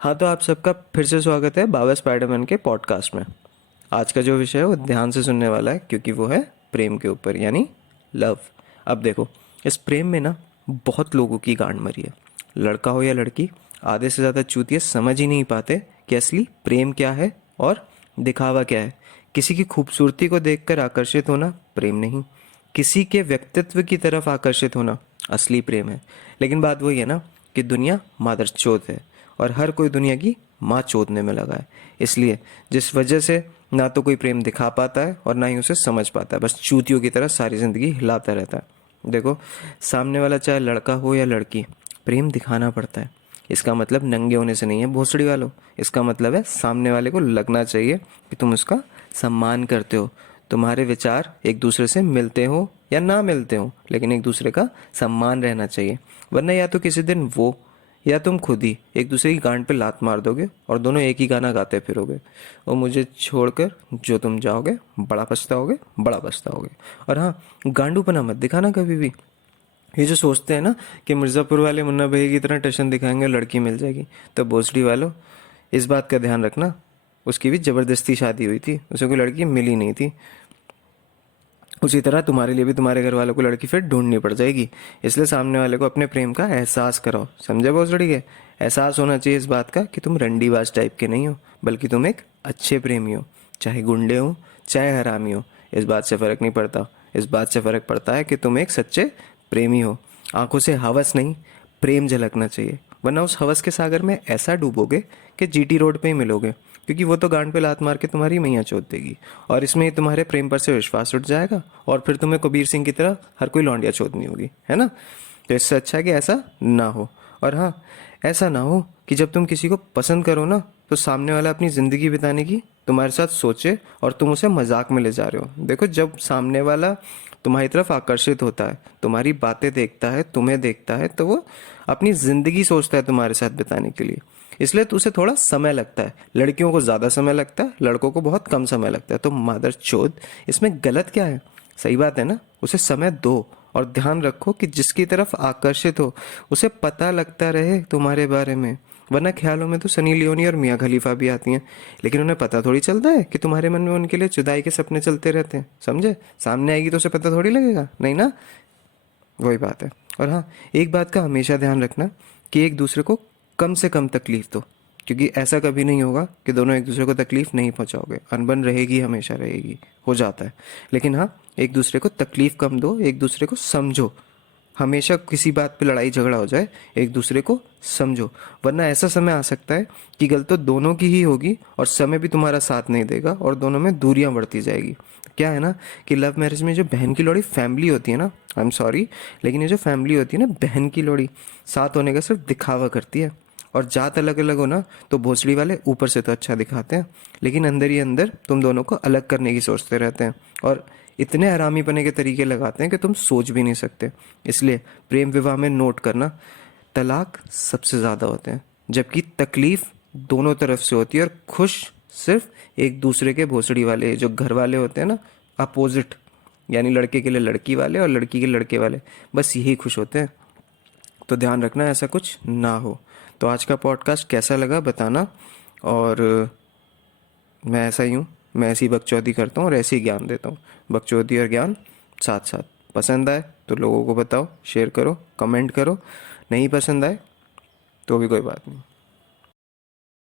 हाँ, तो आप सबका फिर से स्वागत है बाबा स्पाइडरमैन के पॉडकास्ट में। आज का जो विषय है वो ध्यान से सुनने वाला है, क्योंकि वो है प्रेम के ऊपर, यानी लव। अब देखो, इस प्रेम में ना बहुत लोगों की गांड मरी है। लड़का हो या लड़की, आधे से ज़्यादा चूतिए समझ ही नहीं पाते कि असली प्रेम क्या है और दिखावा क्या है। किसी की खूबसूरती को देखकर आकर्षित होना प्रेम नहीं, किसी के व्यक्तित्व की तरफ आकर्षित होना असली प्रेम है। लेकिन बात वही है ना कि दुनिया मादरचोद है और हर कोई दुनिया की माँ चोदने में लगा है। इसलिए जिस वजह से ना तो कोई प्रेम दिखा पाता है और ना ही उसे समझ पाता है, बस चूतियों की तरह सारी ज़िंदगी हिलाता रहता है। देखो, सामने वाला चाहे लड़का हो या लड़की, प्रेम दिखाना पड़ता है। इसका मतलब नंगे होने से नहीं है भोसड़ी वालों। इसका मतलब है सामने वाले को लगना चाहिए कि तुम उसका सम्मान करते हो। तुम्हारे विचार एक दूसरे से मिलते हो या ना मिलते हो, लेकिन एक दूसरे का सम्मान रहना चाहिए। वरना या तो किसी दिन वो या तुम खुद ही एक दूसरे की गांड पे लात मार दोगे और दोनों एक ही गाना गाते फिरोगे, और मुझे छोड़कर जो तुम जाओगे बड़ा पछताओगे, बड़ा पछताओगे। और हाँ, गांडूपना मत दिखाना कभी भी। ये जो सोचते हैं ना कि मिर्ज़ापुर वाले मुन्ना भाई की तरह टशन दिखाएंगे लड़की मिल जाएगी, तो भोसड़ी वालों, इस बात का ध्यान रखना, उसकी भी ज़बरदस्ती शादी हुई थी, उसे कोई लड़की मिली नहीं थी। उसी तरह तुम्हारे लिए भी तुम्हारे घर वालों को लड़की फिर ढूंढनी पड़ जाएगी। इसलिए सामने वाले को अपने प्रेम का एहसास कराओ। समझे भोसड़ी के? एहसास होना चाहिए इस बात का कि तुम रंडीबाज टाइप के नहीं हो, बल्कि तुम एक अच्छे प्रेमी हो। चाहे गुंडे हो, चाहे हरामी हो, इस बात से फ़र्क नहीं पड़ता। इस बात से फ़र्क पड़ता है कि तुम एक सच्चे प्रेमी हो। आंखों से हवस नहीं, प्रेम झलकना चाहिए, वरना उस हवस के सागर में ऐसा डूबोगे कि जीटी रोड पे ही मिलोगे, क्योंकि वो तो गांड पे लात मार के तुम्हारी मैया चोद देगी, और इसमें ही तुम्हारे प्रेम पर से विश्वास उठ जाएगा, और फिर तुम्हें कबीर सिंह की तरह हर कोई लौंडिया चोदनी होगी, है ना? तो इससे अच्छा है कि ऐसा ना हो। और हाँ, ऐसा ना हो कि जब तुम किसी को पसंद करो ना, तो सामने वाला अपनी ज़िंदगी बिताने की तुम्हारे साथ सोचे और तुम उसे मजाक में ले जा रहे हो। देखो, जब सामने वाला तुम्हारी तरफ आकर्षित होता है, तुम्हारी बातें देखता है, तुम्हें देखता है, तो वो अपनी ज़िंदगी सोचता है तुम्हारे साथ बिताने के लिए। इसलिए तो उसे थोड़ा समय लगता है। लड़कियों को ज़्यादा समय लगता है, लड़कों को बहुत कम समय लगता है। तो मादर चोद, इसमें गलत क्या है? सही बात है ना? उसे समय दो, और ध्यान रखो कि जिसकी तरफ आकर्षित हो उसे पता लगता रहे तुम्हारे बारे में। वरना ख्यालों में तो सनी लियोनी और मियाँ खलीफा भी आती हैं, लेकिन उन्हें पता थोड़ी चलता है कि तुम्हारे मन में उनके लिए जुदाई के सपने चलते रहते हैं। समझे? सामने आएगी तो उसे पता थोड़ी लगेगा, नहीं ना? वही बात है। और हाँ, एक बात का हमेशा ध्यान रखना कि एक दूसरे को कम से कम तकलीफ दो, क्योंकि ऐसा कभी नहीं होगा कि दोनों एक दूसरे को तकलीफ नहीं पहुंचाओगे। अनबन रहेगी, हमेशा रहेगी, हो जाता है। लेकिन हाँ, एक दूसरे को तकलीफ कम दो, एक दूसरे को समझो। हमेशा किसी बात पे लड़ाई झगड़ा हो जाए, एक दूसरे को समझो। वरना ऐसा समय आ सकता है कि गलती तो दोनों की ही होगी और समय भी तुम्हारा साथ नहीं देगा और दोनों में दूरियां बढ़ती जाएगी। क्या है ना कि लव मैरिज में जो बहन की लोड़ी फैमिली होती है ना, आई एम सॉरी, लेकिन ये जो फैमिली होती है ना, बहन की लोड़ी साथ होने का सिर्फ दिखावा करती है। और जात अलग अलग हो ना, तो भोसड़ी वाले ऊपर से तो अच्छा दिखाते हैं, लेकिन अंदर ही अंदर तुम दोनों को अलग करने की सोचते रहते हैं, और इतने हरामीपने के तरीके लगाते हैं कि तुम सोच भी नहीं सकते। इसलिए प्रेम विवाह में नोट करना, तलाक सबसे ज़्यादा होते हैं, जबकि तकलीफ दोनों तरफ से होती है, और खुश सिर्फ एक दूसरे के भोसड़ी वाले जो घर वाले होते हैं ना, अपोजिट, यानी लड़के के लिए लड़की वाले और लड़की के लड़के वाले, बस यही खुश होते हैं। तो ध्यान रखना ऐसा कुछ ना हो। तो आज का पॉडकास्ट कैसा लगा बताना, और मैं ऐसा ही हूँ, मैं ऐसी बकचोदी करता हूँ और ऐसे ही ज्ञान देता हूँ। बकचोदी और ज्ञान साथ साथ। पसंद आए तो लोगों को बताओ, शेयर करो, कमेंट करो। नहीं पसंद आए तो भी कोई बात नहीं।